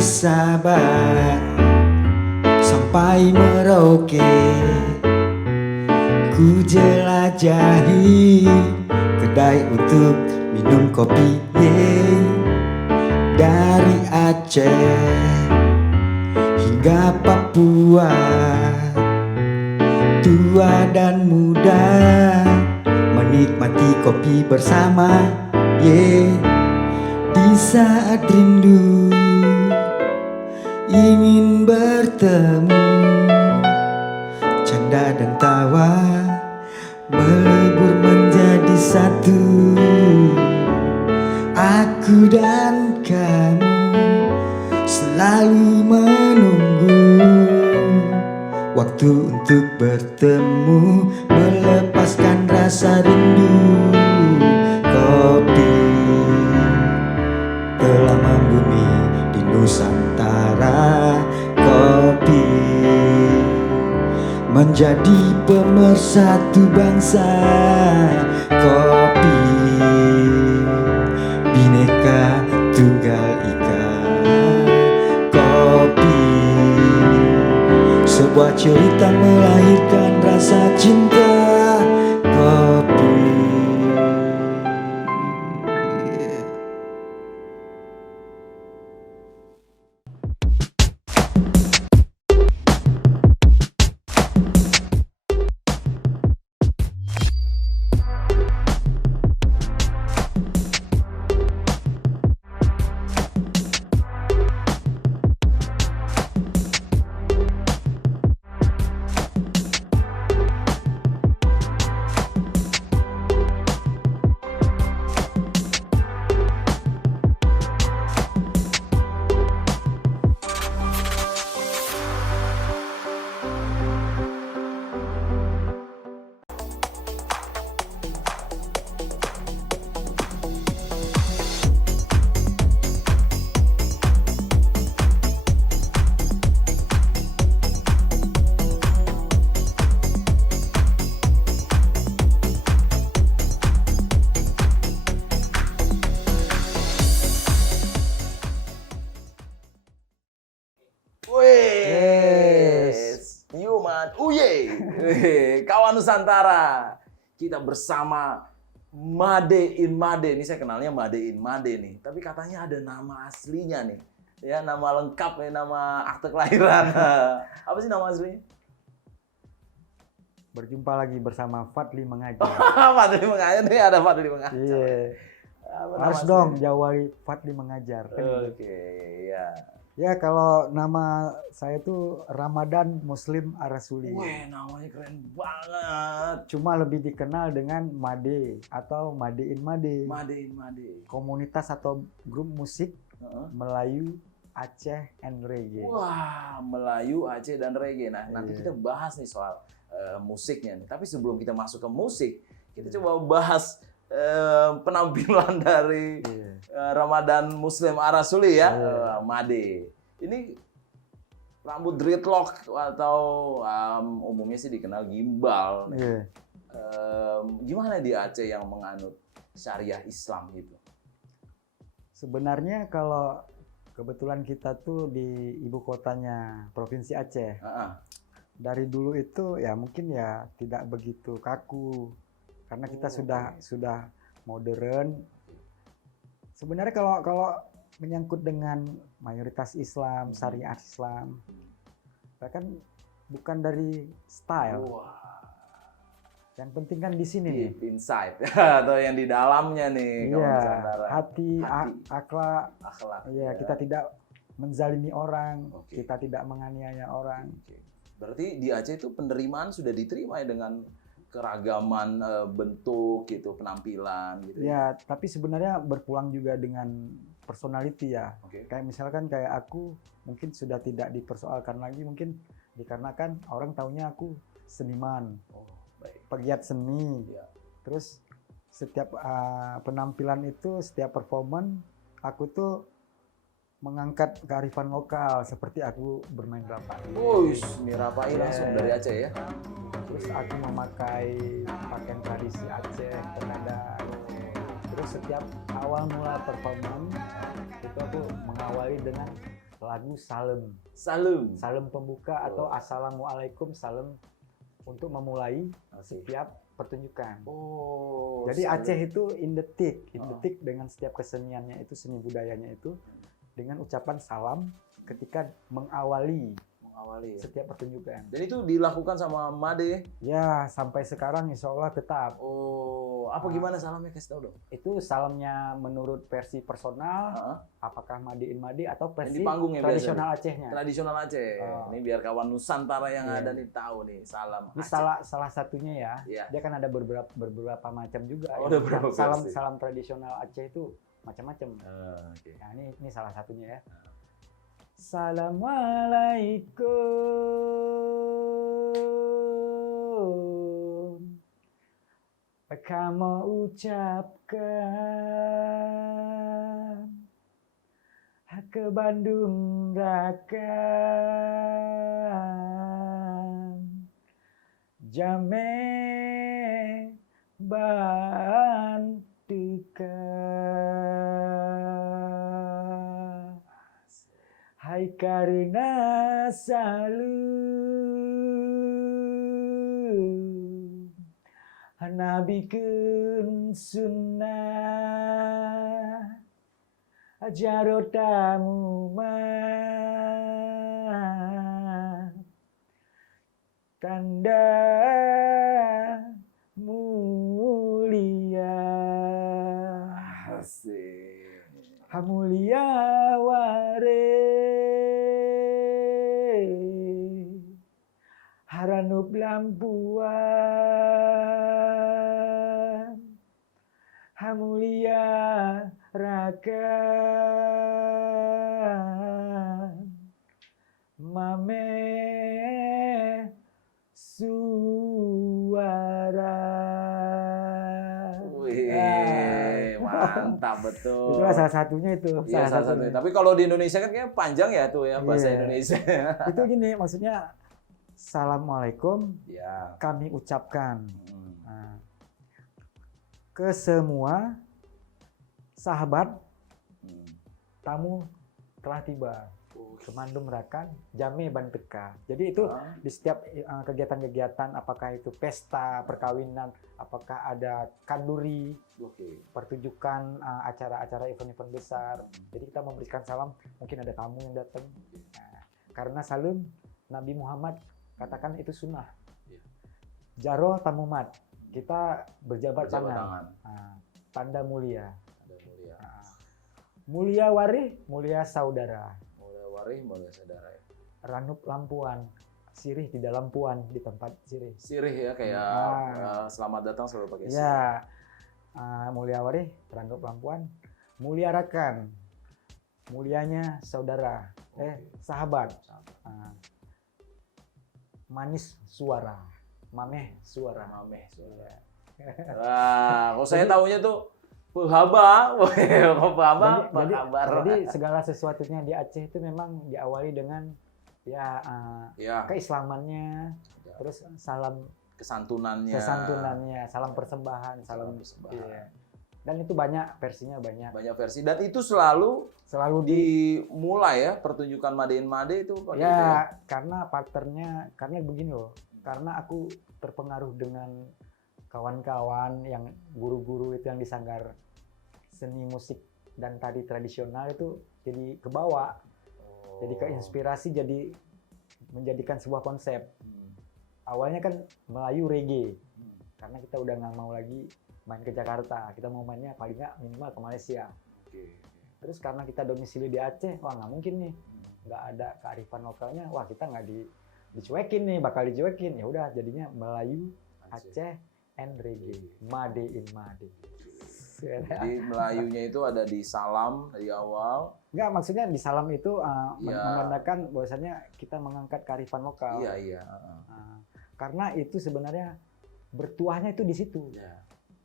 Sabang sampai Merauke, ku jelajahi kedai untuk minum kopi, dari Aceh hingga Papua. Tua dan muda menikmati kopi bersama, di saat rindu ingin bertemu, canda dan tawa melebur menjadi satu. Aku dan kamu selalu menunggu waktu untuk bertemu, melepaskan rasa rindu. Kopi telah membumi di Nusantara, kopi menjadi pemersatu bangsa. Kopi Bhinneka Tunggal Ika, kopi sebuah cerita melahirkan rasa cinta. Kopi. Kawan Nusantara, kita bersama Made in Made. Ini saya kenalnya Made in Made nih, tapi katanya ada nama aslinya nih, ya, nama lengkap nih, nama akte kelahiran. Apa sih nama aslinya? Berjumpa lagi bersama Fadli Mengajar. Fadli Mengajar nih, ada Fadli Mengajar. Iya. Harus dong jawai Fadli Mengajar. Oke, ya. Ya, kalau nama saya tuh Ramadan Muslim Arasuli. Wih, namanya keren banget. Cuma lebih dikenal dengan Made atau Made in Made. Made in Made. Komunitas atau grup musik Melayu, Aceh, and Reggae. Wah, Melayu, Aceh, dan Reggae. Nah, nanti kita bahas nih soal musiknya nih. Tapi sebelum kita masuk ke musik, kita coba bahas penampilan dari Ramadan Muslim Arasuli ya, Made. Ini rambut dreadlock atau umumnya sih dikenal gimbal. Gimana di Aceh yang menganut syariah Islam gitu? Sebenarnya kalau kebetulan kita tuh di ibu kotanya Provinsi Aceh. Dari dulu itu ya mungkin ya tidak begitu kaku. Karena kita sudah modern. Sebenarnya kalau menyangkut dengan mayoritas Islam, syariat Islam, bahkan bukan dari style. Yang penting kan di sini nih. Inside atau yang di dalamnya nih. Iya, hati. Akhlak. Iya, Ya. kita tidak menzalimi orang, kita tidak menganiaya orang. Berarti di Aceh itu penerimaan sudah diterima ya dengan keragaman bentuk gitu, penampilan gitu. Ya, tapi sebenarnya berpulang juga dengan personality ya. Kayak misalkan kayak aku mungkin sudah tidak dipersoalkan lagi, mungkin dikarenakan orang taunya aku seniman, pegiat seni. Terus setiap penampilan itu, setiap performan aku tuh mengangkat kearifan lokal, seperti aku bermain rapai. Ini rapai langsung dari Aceh ya. Terus aku memakai pakaian tradisi Aceh, tenadar. Terus setiap awal mula performan itu aku mengawali dengan lagu salem. Salem pembuka atau assalamualaikum, salem untuk memulai setiap pertunjukan. Jadi salem. Aceh itu in detik dengan setiap keseniannya itu, seni budayanya itu dengan ucapan salam ketika mengawali setiap pertunjukan. Dan itu dilakukan sama Made? Ya, sampai sekarang insya Allah tetap. Gimana salamnya, kasih tahu dong? Itu salamnya menurut versi personal, apakah Made in Made atau versi panggungnya tradisional Acehnya? Tradisional Aceh. Ini biar kawan Nusantara yang ada nih tahu nih salam Ini Aceh. salah satunya ya. Dia kan ada beberapa macam juga. Ada beberapa salam tradisional Aceh itu macam-macam. Nah, ini salah satunya ya. Assalamualaikum, kamu ucapkan ke Bandung Raka, Jame Bantika. Hai karena salam Nabi kun sunnah jarotamu mah tanda mulia. Mulia ware Haranub lampuan, Hamulia rakan, Mame suara. Mantap betul. Itulah salah satunya itu. Iya, salah satunya. Tapi kalau di Indonesia kan kayaknya panjang ya tuh ya bahasa Indonesia. Itu gini, maksudnya Assalamualaikum ya. Kami ucapkan ke semua sahabat tamu telah tiba. Kemandung Rakan, Jame Banteka. Jadi itu di setiap kegiatan-kegiatan, apakah itu pesta, perkawinan, apakah ada kanduri, pertunjukan, acara-acara event-event besar. Jadi kita memberikan salam, mungkin ada tamu yang datang. Nah, karena salam Nabi Muhammad katakan itu sunnah. Jaro tamumat, kita berjabat tangan. Tanda mulia. Mulia warih, mulia saudara. Mulia saudara ya. Ranup lampuan, sirih di dalam puan di tempat sirih. Sirih ya, kayak selamat datang selalu pakai sirih. Ya, mulia warih, ranup lampuan, mulia rakan, mulianya saudara, sahabat. Manis suara, mameh suara. Wah, kalau saya tahunya tuh Pehaba, jadi segala sesuatunya di Aceh itu memang diawali dengan keislamannya, terus salam kesantunannya, salam persembahan, dan itu banyak versinya, banyak versi, dan itu selalu dimulai ya pertunjukan Made in Made itu pakai itu ya? Karena partnernya, karena begini loh, karena aku terpengaruh dengan kawan-kawan yang guru-guru itu yang di sanggar seni musik dan tari tradisional itu jadi kebawa, jadi keinspirasi, jadi menjadikan sebuah konsep. Awalnya kan Melayu reggae, karena kita udah nggak mau lagi main ke Jakarta, kita mau mainnya paling nggak minimal ke Malaysia. Terus karena kita domisili di Aceh, wah nggak mungkin nih, nggak ada kearifan lokalnya, wah kita nggak dicuekin nih, bakal dicuekin. Ya udah jadinya Melayu Aceh and reggae, Made in Made. Jadi Melayunya itu ada di salam di awal. Enggak, maksudnya di salam itu menandakan bahwasanya kita mengangkat kearifan lokal. Iya. Karena itu sebenarnya bertuahnya itu di situ.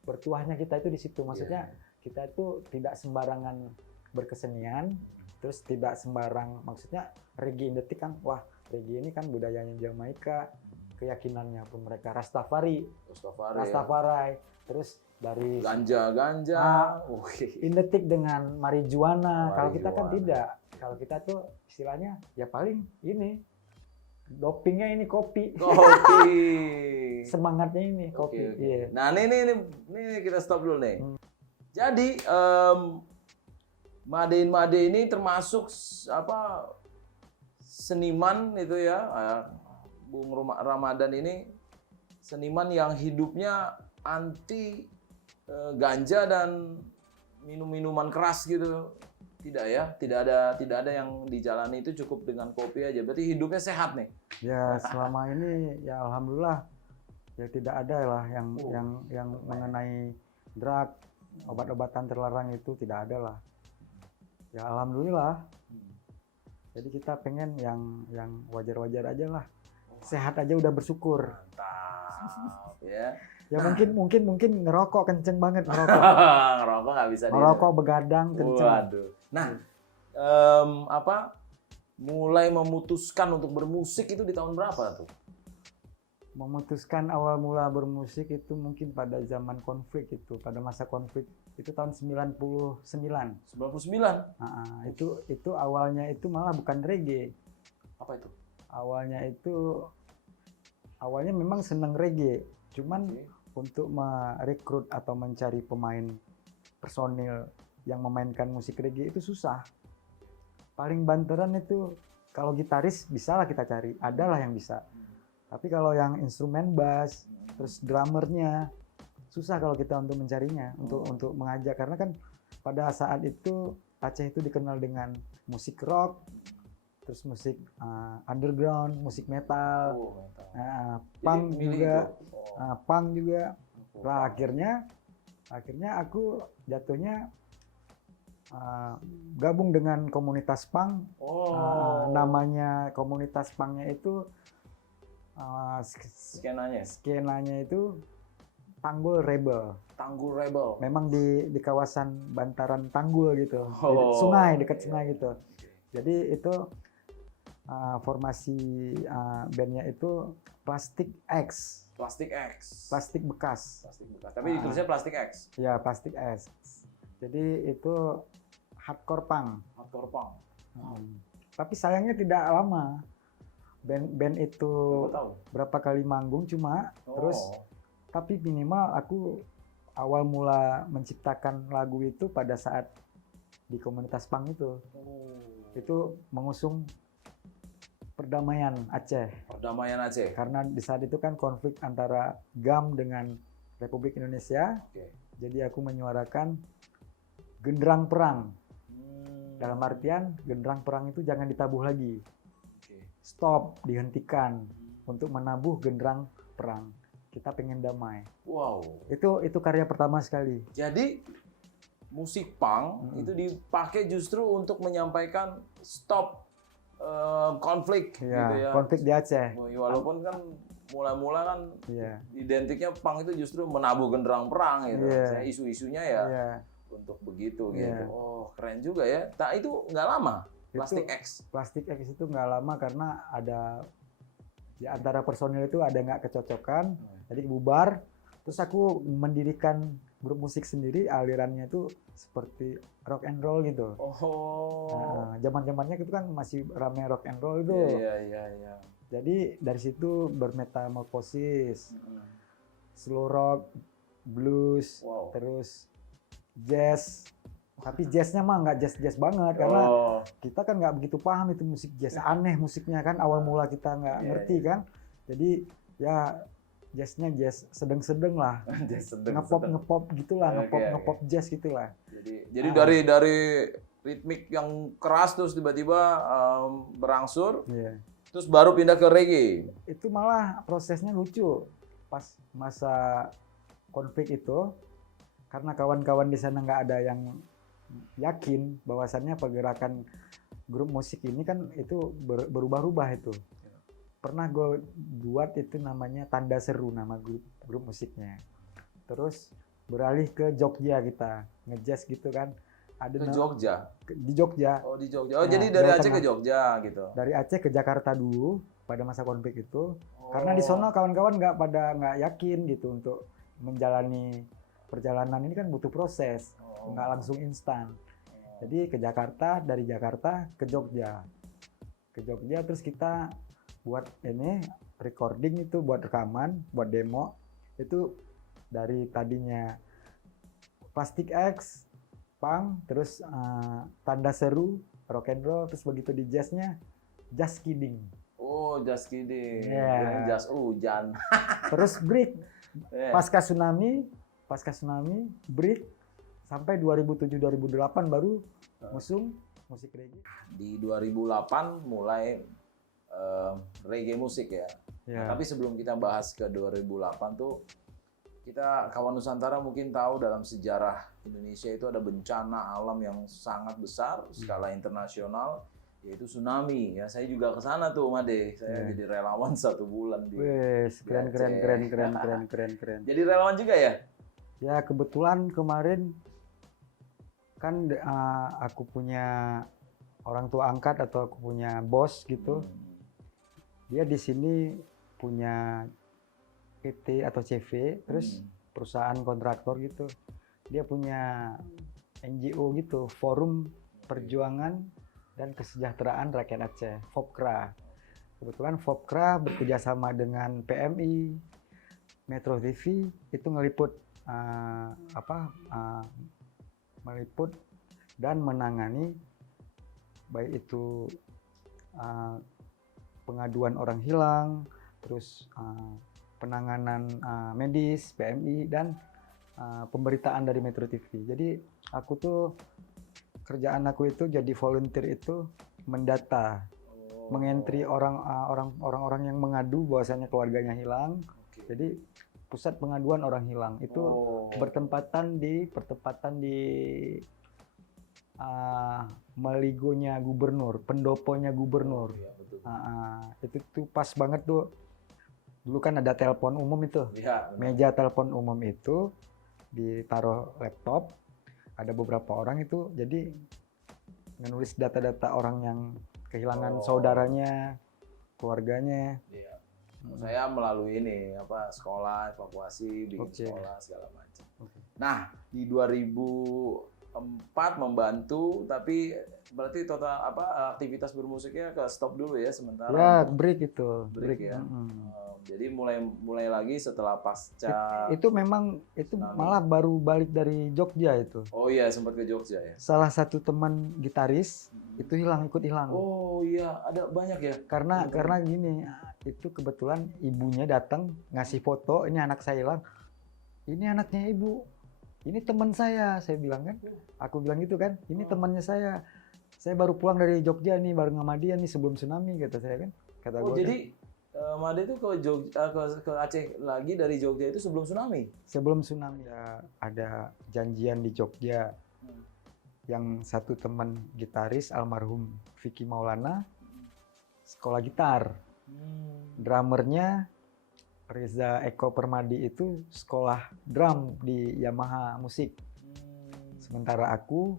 Bertuahnya kita itu di situ. Maksudnya kita itu tidak sembarangan berkesenian, terus tidak sembarang, maksudnya reggae Indetik kan, wah reggae ini kan budayanya Jamaika, keyakinannya pun mereka Rastafari, terus dari ganja, Indetik dengan marijuana. Kalau kita kan tidak, Kalau kita tuh istilahnya ya paling ini dopingnya ini kopi. Kopi. Semangatnya ini kopi. Oke. Iya. Nah, ini kita stop dulu nih. Jadi Made ini termasuk apa seniman itu ya, Bung Ramadan ini seniman yang hidupnya anti ganja dan minuman keras gitu. Tidak ya, tidak ada yang dijalani itu cukup dengan kopi aja. Berarti hidupnya sehat nih. Ya selama ini ya alhamdulillah ya tidak ada lah yang mengenai drug, obat-obatan terlarang itu tidak ada lah. Ya alhamdulillah. Jadi kita pengen yang wajar-wajar aja lah. Sehat aja udah bersyukur. Mantap ya. Ya mungkin ngerokok kenceng banget ngerokok. Ngerokok nggak bisa. Ngerokok begadang kenceng. Waduh. Nah, mulai memutuskan untuk bermusik itu di tahun berapa tuh? Memutuskan awal mula bermusik itu mungkin pada zaman konflik itu, pada masa konflik itu tahun 99. 99. Itu awalnya itu malah bukan reggae. Apa itu? Awalnya memang seneng reggae, cuman untuk merekrut atau mencari pemain personil yang memainkan musik reggae itu susah. Paling banteran itu kalau gitaris bisa lah kita cari, adalah yang bisa. Tapi kalau yang instrumen bass, terus drummernya susah kalau kita untuk mencarinya, untuk mengajak, karena kan pada saat itu Aceh itu dikenal dengan musik rock, terus musik underground, musik metal, punk juga. Nah, akhirnya aku jatuhnya gabung dengan komunitas punk. Namanya komunitas punknya itu skenanya itu Tanggul Rebel. Memang di kawasan bantaran Tanggul gitu. Dekat sungai gitu. Jadi itu formasi bandnya itu Plastik X. Plastik bekas. Tapi ditulisnya Plastik X. Ya, Plastik X. Jadi itu hardcore punk. Tapi sayangnya tidak lama. Band itu berapa kali manggung cuma terus tapi minimal aku awal mula menciptakan lagu itu pada saat di komunitas punk itu. Itu mengusung perdamaian Aceh. Karena di saat itu kan konflik antara GAM dengan Republik Indonesia. Jadi aku menyuarakan genderang perang. Dalam artian genderang perang itu jangan ditabuh lagi. Stop, dihentikan untuk menabuh genderang perang. Kita pengen damai. Wow. Itu karya pertama sekali. Jadi musik punk itu dipakai justru untuk menyampaikan stop konflik gitu ya. Konflik di Aceh. Walaupun kan mula-mula kan identiknya punk itu justru menabuh genderang perang gitu. Isu-isunya ya untuk begitu gitu. Oh, keren juga ya. Nah, itu nggak lama. Plastik X itu nggak lama karena ada di antara personil itu ada nggak kecocokan, jadi bubar. Terus aku mendirikan grup musik sendiri, alirannya itu seperti rock and roll gitu. Zaman-zamannya itu kan masih ramai rock and roll itu. Iya. Jadi dari situ bermetamorfosis, slow rock, blues, terus jazz. Tapi jazznya mah nggak jazz banget karena kita kan nggak begitu paham itu musik jazz, aneh musiknya kan, awal mula kita nggak ngerti kan. Jadi ya jazznya jazz sedang-sedang lah, ngepop gitulah, ngepop jazz gitulah. Jadi dari ritmik yang keras terus tiba-tiba berangsur, terus baru pindah ke reggae. Itu malah prosesnya lucu pas masa konflik itu, karena kawan-kawan di sana nggak ada yang yakin bahwasannya pergerakan grup musik ini kan itu berubah-ubah itu. Pernah gue buat itu namanya Tanda Seru, nama grup musiknya. Terus beralih ke Jogja kita, ngejazz gitu kan. Ke Jogja? Di Jogja. Di Jogja. Jadi dari Aceh ke Jogja gitu? Dari Aceh ke Jakarta dulu pada masa konflik itu. Karena di sono kawan-kawan nggak yakin gitu untuk menjalani perjalanan ini kan butuh proses. Nggak langsung instan. Jadi ke Jakarta, dari Jakarta ke Jogja. Ke Jogja terus kita buat ini recording itu, buat rekaman, buat demo. Itu dari tadinya Plastic X, punk, terus Tanda Seru, rock and roll, terus begitu di jazznya Just Kidding. Oh, Just Kidding. Yeah. Just hujan. Terus break. Pasca tsunami, break sampai 2007-2008 baru musung musik reggae. Di 2008 mulai reggae musik ya. Yeah. Tapi sebelum kita bahas ke 2008 tuh, kita kawan Nusantara mungkin tahu dalam sejarah Indonesia itu ada bencana alam yang sangat besar skala internasional, yaitu tsunami. Ya, saya juga ke sana tuh, Made. Saya jadi relawan 1 bulan di. Wes, keren. Jadi relawan juga ya? Ya, kebetulan kemarin kan aku punya orang tua angkat atau aku punya bos gitu. Dia di sini punya PT atau CV, terus perusahaan kontraktor gitu. Dia punya NGO gitu, Forum Perjuangan dan Kesejahteraan Rakyat Aceh, FOPKRA. Kebetulan FOPKRA bekerjasama dengan PMI, Metro TV itu ngeliput meliput dan menangani baik itu pengaduan orang hilang, terus penanganan medis PMI dan pemberitaan dari Metro TV. Jadi aku tuh kerjaan aku itu jadi volunteer itu mendata, mengentri orang-orang yang mengadu bahwasanya keluarganya hilang. Jadi pusat pengaduan orang hilang itu bertempatan di Maligonya gubernur, pendoponya gubernur. Itu tuh pas banget tuh. Dulu kan ada telepon umum itu, meja telepon umum itu ditaruh laptop, ada beberapa orang itu, jadi menulis data-data orang yang kehilangan saudaranya, keluarganya. Saya melalui ini sekolah, evakuasi, bikin sekolah segala macam. Nah, di 2004 membantu, tapi berarti total aktivitas bermusiknya ke stop dulu ya sementara. Ya, break itu. Break ya. Jadi mulai lagi setelah pasca. Itu memang malah baru balik dari Jogja itu. Oh iya, sempat ke Jogja ya. Salah satu teman gitaris itu ikut hilang. Oh iya, ada banyak ya. Karena gini, itu kebetulan ibunya datang ngasih foto, ini anak saya hilang. Ini anaknya ibu. Ini teman saya bilang kan. Aku bilang gitu kan, ini temannya saya. Saya baru pulang dari Jogja nih, bareng sama dia nih sebelum tsunami, kata saya kan. Jadi Made itu ke Aceh lagi dari Jogja itu sebelum tsunami? Sebelum tsunami ya, ada janjian di Jogja. Yang satu teman gitaris almarhum Vicky Maulana sekolah gitar. Drummernya Reza Eko Permadi itu sekolah drum di Yamaha Musik. Sementara aku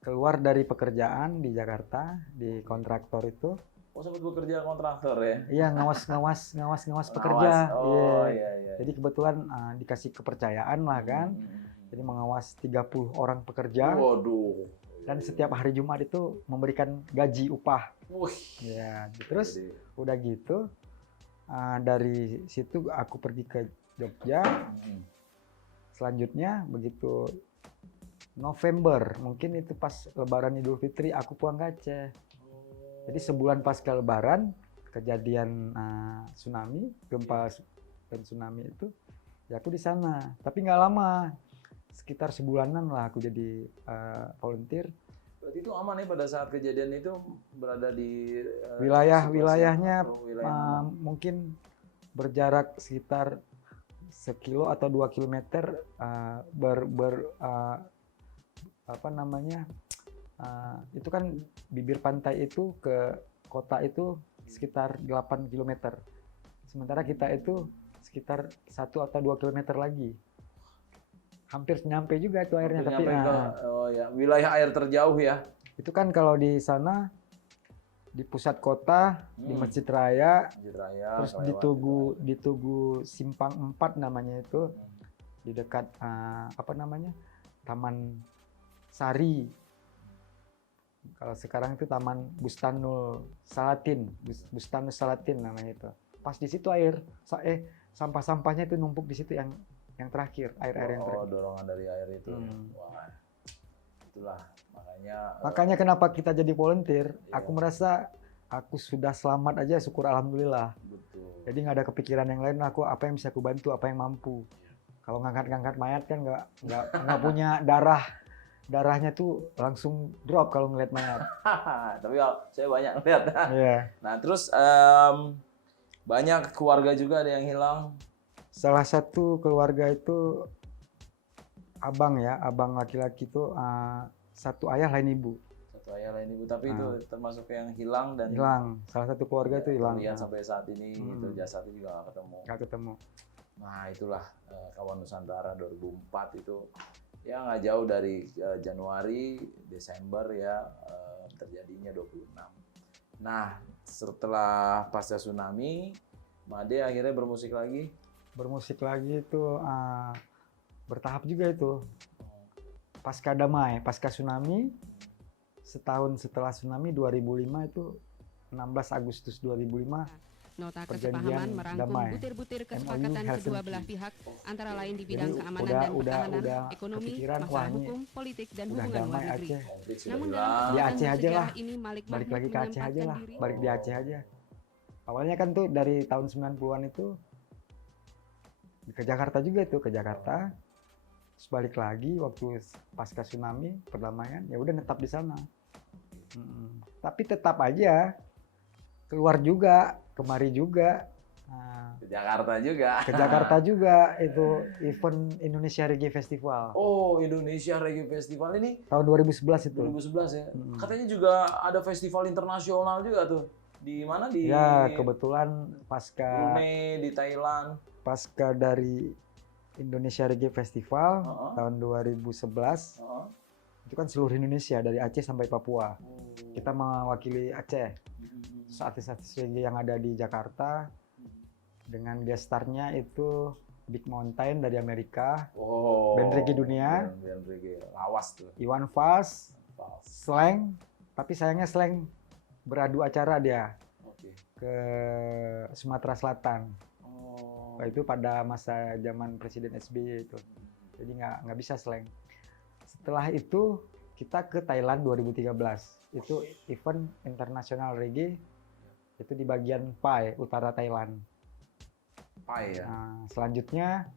keluar dari pekerjaan di Jakarta di kontraktor itu. Oh, sempat bekerja kontraktor ya? Iya, ngawas pekerja. Iya. Jadi kebetulan dikasih kepercayaan lah kan. Jadi mengawas 30 orang pekerja. Waduh. Dan setiap hari Jumat itu memberikan gaji upah. Ya, terus udah gitu dari situ aku pergi ke Jogja. Selanjutnya begitu November, mungkin itu pas Lebaran Idul Fitri aku pulang ke Aceh. Jadi sebulan pasca Lebaran kejadian tsunami, gempa dan tsunami itu, ya aku di sana. Tapi nggak lama, sekitar sebulanan lah aku jadi volunteer. Berarti itu aman ya pada saat kejadian itu berada di wilayahnya mungkin berjarak sekitar 1 kilo atau 2 kilometer itu kan bibir pantai itu ke kota itu sekitar 8 km. Sementara kita itu sekitar 1 atau 2 km lagi. Hampir nyampe juga itu airnya. Tapi wilayah air terjauh ya. Itu kan kalau di sana di pusat kota, di Masjid Raya, terus di Tugu Simpang 4 namanya itu, di dekat Taman Sari. Kalau sekarang itu Taman Bustanul Salatin, Bustanul Salatin namanya itu. Pas di situ sampah-sampahnya itu numpuk di situ yang terakhir, air-air yang terakhir. Dorongan dari air itu. Wah, itulah makanya kenapa kita jadi volunteer. Aku merasa aku sudah selamat aja, syukur alhamdulillah. Betul. Jadi nggak ada kepikiran yang lain, aku apa yang bisa aku bantu, apa yang mampu. Kalau ngangkat-ngangkat mayat kan nggak punya darahnya tuh langsung drop kalau ngeliat mayat. Tapi saya banyak ngeliat. Yeah. Nah terus banyak keluarga juga ada yang hilang. Salah satu keluarga itu abang laki-laki itu satu ayah lain ibu. Satu ayah lain ibu, tapi itu termasuk yang hilang dan hilang. Salah satu keluarga itu hilang. Lihat sampai saat ini itu jasadnya juga nggak ketemu. Nah itulah Kawan Nusantara 2004 itu ya nggak jauh dari Januari, Desember ya terjadinya 26. Nah setelah pasca tsunami, Made akhirnya bermusik lagi. Bermusik lagi itu bertahap juga itu. Pasca damai, pasca tsunami, setahun setelah tsunami 2005 itu 16 Agustus 2005. Nota kesepahaman merangkum butir-butir kesepakatan kedua belah pihak antara lain di bidang keamanan dan pertahanan, ekonomi, masalah hukum, politik dan hubungan luar negeri. Namun dalam di Aceh aja lah, ini Malik balik lagi ke Aceh aja lah, balik di Aceh aja. Awalnya kan tuh dari tahun 90-an itu ke Jakarta juga tuh, ke Jakarta. Terus balik lagi waktu pasca tsunami, perdamaian, ya udah netap di sana. Tapi tetap aja keluar juga, kemari juga. Ke Jakarta juga. Ke Jakarta juga itu event Indonesia Reggae Festival. Oh, Indonesia Reggae Festival ini tahun 2011 itu. 2011 ya. Katanya juga ada festival internasional juga tuh. Di mana di? Ya, kebetulan pasca Brunei, di Thailand. Pasca dari Indonesia Reggae Festival tahun 2011. Itu kan seluruh Indonesia dari Aceh sampai Papua. Kita mewakili Aceh. Artis-artis reggae yang ada di Jakarta dengan guest star-nya itu Big Mountain dari Amerika, band reggae dunia, band reggae lawas tuh, Iwan Fals, Slang, tapi sayangnya Slang beradu acara dia ke Sumatera Selatan. Itu pada masa zaman Presiden SBY itu, jadi nggak bisa Slang. Setelah itu kita ke Thailand 2013, itu event internasional reggae. Itu di bagian Pai, utara Thailand. Pai ya? Nah, selanjutnya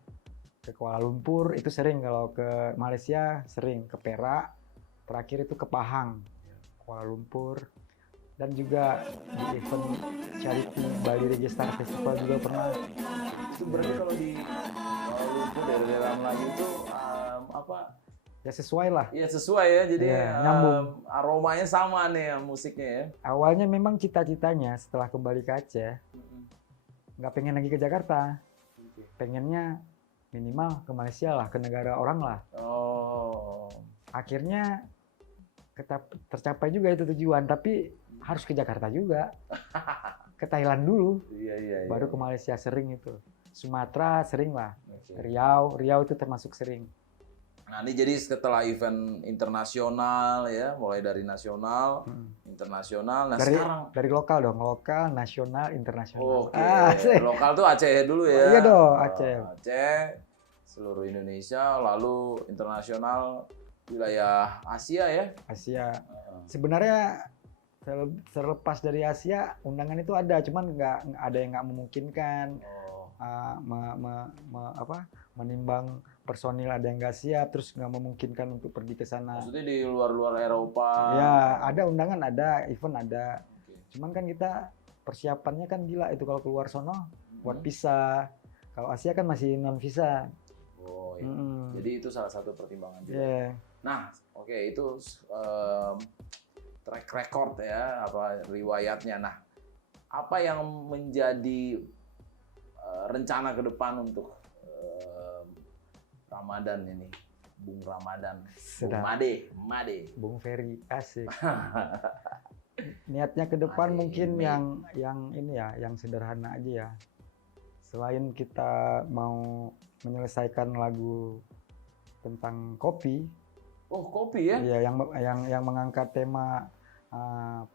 ke Kuala Lumpur, itu sering. Kalau ke Malaysia sering, ke Perak. Terakhir itu ke Pahang, Kuala Lumpur. Dan juga di event charity Bali Reggae Star Festival juga pernah. Itu berarti kalau di Kuala Lumpur dari daerah Melayu itu apa? Ya sesuai lah. Iya sesuai ya, jadi nyambung. Aromanya sama nih ya, musiknya ya. Awalnya memang cita-citanya setelah kembali ke Aceh, nggak pengen lagi ke Jakarta. Pengennya minimal ke Malaysia lah, ke negara orang lah. Akhirnya tercapai juga itu tujuan, tapi harus ke Jakarta juga. Ke Thailand dulu, baru ke Malaysia sering itu. Sumatera sering lah, Riau itu termasuk sering. Nah ini jadi setelah event internasional ya, mulai dari nasional, internasional, nah sekarang dari lokal dong, lokal, nasional, internasional. Lokal tuh Aceh dulu ya. Iya dong, Aceh. Aceh, seluruh Indonesia, lalu internasional wilayah Asia ya. Asia. Sebenarnya terlepas dari Asia, undangan itu ada, cuman nggak ada yang nggak memungkinkan. Menimbang personil ada yang nggak siap, terus nggak memungkinkan untuk pergi ke sana. Maksudnya di luar-luar Eropa? Ya, ada undangan, ada event, ada. Cuman kan kita persiapannya kan gila itu kalau keluar sono buat visa. Kalau Asia kan masih non visa. Oh iya. Jadi itu salah satu pertimbangan juga. Nah, itu track record ya, riwayatnya. Nah, apa yang menjadi rencana ke depan untuk Ramadan ini, Bung Ramadan, Bung Made, Bung Ferry, asik. Niatnya ke depan mungkin yang ini ya, yang sederhana aja ya. Selain kita mau menyelesaikan lagu tentang kopi, Oh, kopi ya? Iya, yang mengangkat tema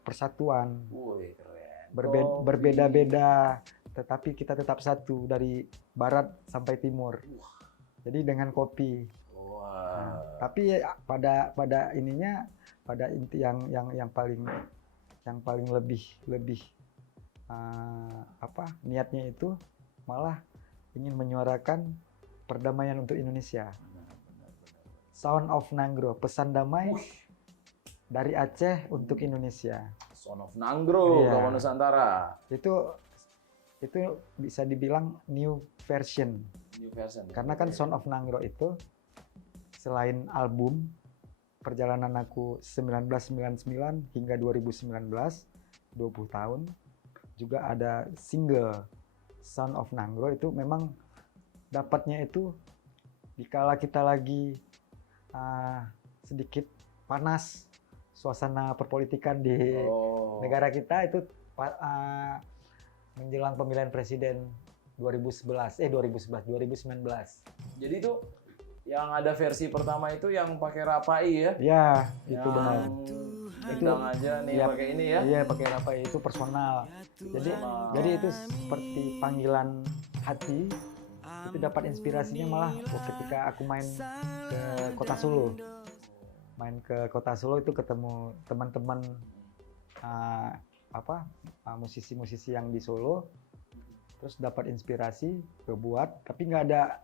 persatuan. Wih, keren. Berbeda-beda, tetapi kita tetap satu dari barat sampai timur. Jadi dengan kopi. Tapi pada ininya, pada inti yang paling lebih niatnya itu malah ingin menyuarakan perdamaian untuk Indonesia. Sound of Nanggro, pesan damai dari Aceh untuk Indonesia. Sound of Nanggro, kawan Nusantara. Itu bisa dibilang new version. Karena kan Sound of Nanggro itu selain album perjalanan aku 1999 hingga 2019, 20 tahun, juga ada single Sound of Nanggro. Itu memang dapatnya itu dikala kita lagi sedikit panas suasana perpolitikan di negara kita, itu menjelang pemilihan presiden 2019. Jadi itu yang ada versi pertama itu yang pakai rapai ya? Ya, itu benar. Itu aja nih ya, pakai ini ya? Iya, pakai rapai, itu personal. Jadi itu seperti panggilan hati. Itu dapat inspirasinya malah ketika aku main ke Kota Solo. Itu ketemu teman-teman musisi-musisi yang di Solo, terus dapat inspirasi kebuat, tapi nggak ada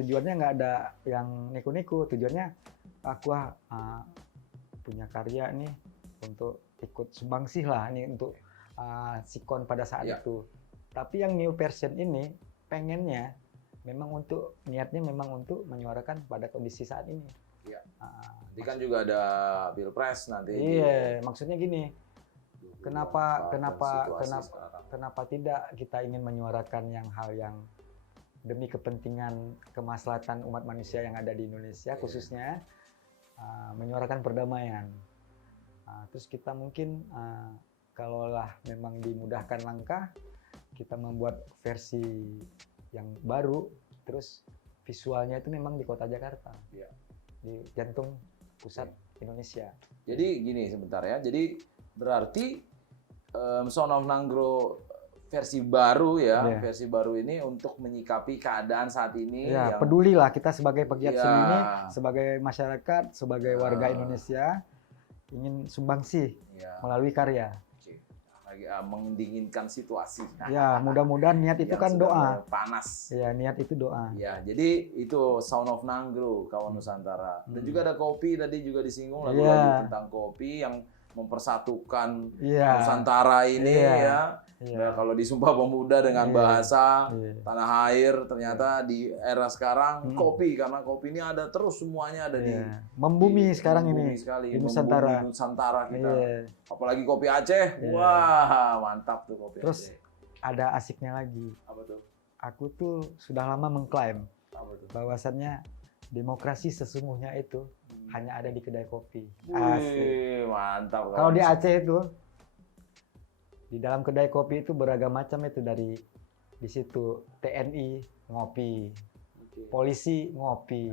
tujuannya, nggak ada yang niku-niku. Tujuannya aku punya karya nih untuk ikut sumbangsih lah nih untuk Sikon pada saat itu. Tapi yang new version ini pengennya niatnya memang untuk menyuarakan pada kondisi saat ini. Iya. Nanti kan juga ada Pilpres nanti. Iya, maksudnya gini. Kenapa tidak kita ingin menyuarakan hal yang demi kepentingan kemaslahatan umat manusia yang ada di Indonesia, khususnya menyuarakan perdamaian. Terus kita mungkin kalaulah memang dimudahkan langkah, kita membuat versi yang baru, terus visualnya itu memang di kota Jakarta, di jantung pusat Indonesia. Jadi gini sebentar ya, jadi berarti Sound of Nanggro versi baru versi baru ini untuk menyikapi keadaan saat ini. Ya, pedulilah kita sebagai pegiat seni ini, sebagai masyarakat, sebagai warga Indonesia, ingin sumbangsih melalui karya. Mendinginkan situasi. Ya, mudah-mudahan niat itu kan doa. Panas. Ya, niat itu doa. Ya, jadi itu Sound of Nanggro, kawan Nusantara. Dan juga ada kopi tadi juga disinggung, lagu-lagu tentang kopi yang mempersatukan Nusantara ini ya. Nah, kalau di Sumpah Pemuda dengan bahasa tanah air, ternyata di era sekarang kopi, karena kopi ini ada terus, semuanya ada di membumi sekarang ini sekali, di Nusantara. Nusantara kita. Apalagi kopi Aceh. Wah, mantap tuh kopi Terus Aceh. Ada asiknya lagi. Apa tuh? Aku tuh sudah lama mengklaim bahwasannya demokrasi sesungguhnya itu hanya ada di kedai kopi. Asik. Mantap. Kalau di Aceh itu, di dalam kedai kopi itu beragam macam itu, dari di situ TNI ngopi, polisi ngopi,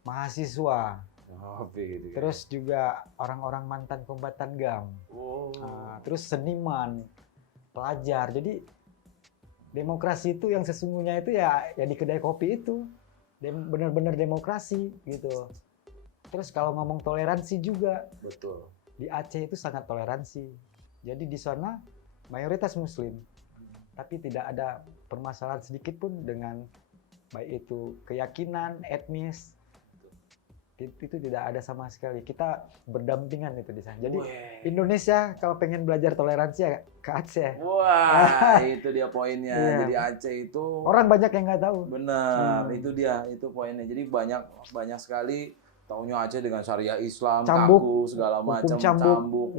mahasiswa ngopi, terus juga orang-orang mantan kombatan GAM, terus seniman, pelajar. Jadi demokrasi itu yang sesungguhnya itu ya di kedai kopi itu, benar-benar demokrasi gitu. Terus kalau ngomong toleransi juga, betul. Di Aceh itu sangat toleransi. Jadi di sana mayoritas Muslim, tapi tidak ada permasalahan sedikit pun dengan baik itu keyakinan, etnis, itu tidak ada sama sekali. Kita berdampingan itu di sana. Jadi Indonesia kalau pengen belajar toleransi ya ke Aceh. Wah, itu dia poinnya. Jadi Aceh itu orang banyak yang nggak tahu. Benar, itu dia, itu poinnya. Jadi banyak sekali taunya Aceh dengan syariah Islam, cambuk, kaku segala macam, cambuk.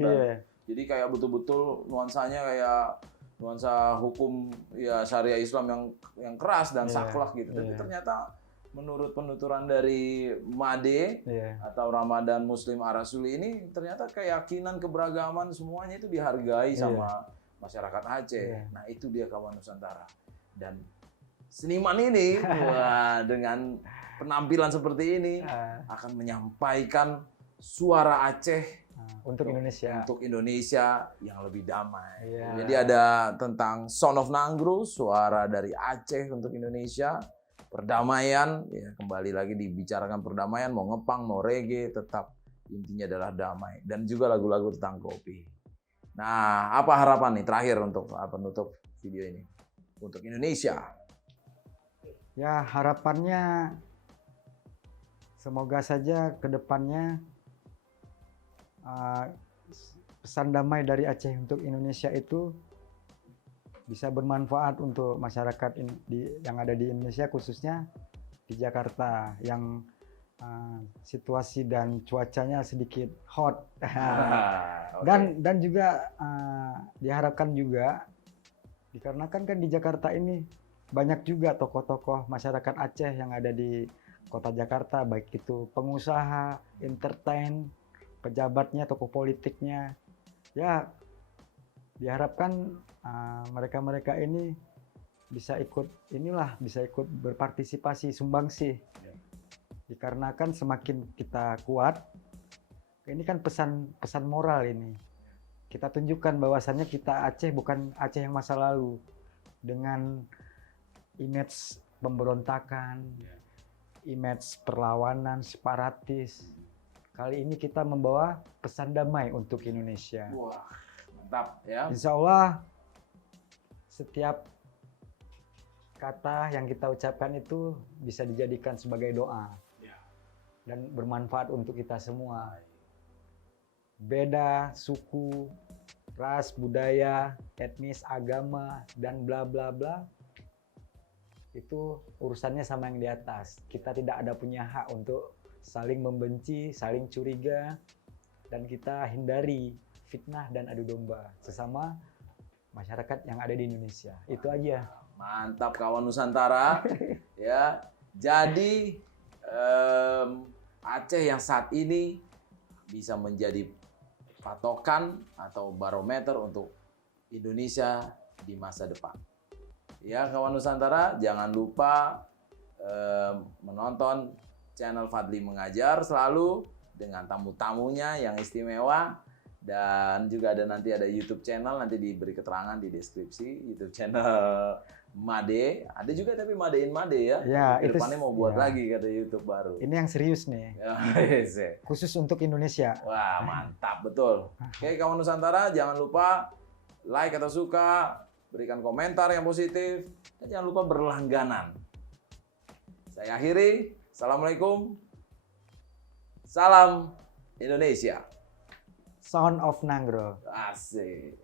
Jadi kayak betul-betul nuansanya kayak nuansa hukum ya syariah Islam yang keras dan saklek gitu. Tapi ternyata menurut penuturan dari Made atau Ramadan Muslim Ar-Rasuli ini, ternyata keyakinan, keberagaman semuanya itu dihargai sama masyarakat Aceh. Nah, itu dia kawan Nusantara. Dan seniman ini dengan penampilan seperti ini akan menyampaikan suara Aceh untuk Indonesia yang lebih damai. Jadi ada tentang Sound of Nanggro, suara dari Aceh untuk Indonesia, perdamaian, ya kembali lagi dibicarakan perdamaian, mau ngepang, mau reggae, tetap intinya adalah damai, dan juga lagu-lagu tentang kopi. Nah, apa harapan nih terakhir untuk penutup video ini untuk Indonesia? Ya, harapannya semoga saja ke depannya pesan damai dari Aceh untuk Indonesia itu bisa bermanfaat untuk masyarakat yang ada di Indonesia, khususnya di Jakarta yang situasi dan cuacanya sedikit hot. Dan juga diharapkan juga, dikarenakan kan di Jakarta ini banyak juga tokoh-tokoh masyarakat Aceh yang ada di kota Jakarta, baik itu pengusaha, entertain, pejabatnya, tokoh politiknya, ya diharapkan mereka-mereka ini bisa ikut berpartisipasi, sumbangsi. Dikarenakan semakin kita kuat, ini kan pesan moral ini. Kita tunjukkan bahwasannya kita Aceh bukan Aceh yang masa lalu dengan image pemberontakan, image perlawanan, separatis. Kali ini kita membawa pesan damai untuk Indonesia. Wah, mantap ya. Insya Allah setiap kata yang kita ucapkan itu bisa dijadikan sebagai doa dan bermanfaat untuk kita semua. Beda suku, ras, budaya, etnis, agama, dan bla bla bla, itu urusannya sama yang di atas. Kita tidak ada punya hak untuk saling membenci, saling curiga, dan kita hindari fitnah dan adu domba sesama masyarakat yang ada di Indonesia. Itu aja. Mantap kawan Nusantara. Ya, jadi Aceh yang saat ini bisa menjadi patokan atau barometer untuk Indonesia di masa depan. Ya kawan Nusantara, jangan lupa menonton channel Fadli Mengajar selalu dengan tamu-tamunya yang istimewa, dan juga nanti ada YouTube channel, nanti diberi keterangan di deskripsi YouTube channel Made. Ada juga tapi Madein Made ya. Ya, itu depannya mau buat lagi kata YouTube baru. Ini yang serius nih. Khusus untuk Indonesia. Wah, mantap betul. Oke, kawan Nusantara, jangan lupa like atau suka, berikan komentar yang positif, dan jangan lupa berlangganan. Saya akhiri. Assalamualaikum. Salam Indonesia. Sound of Nanggro. Asik.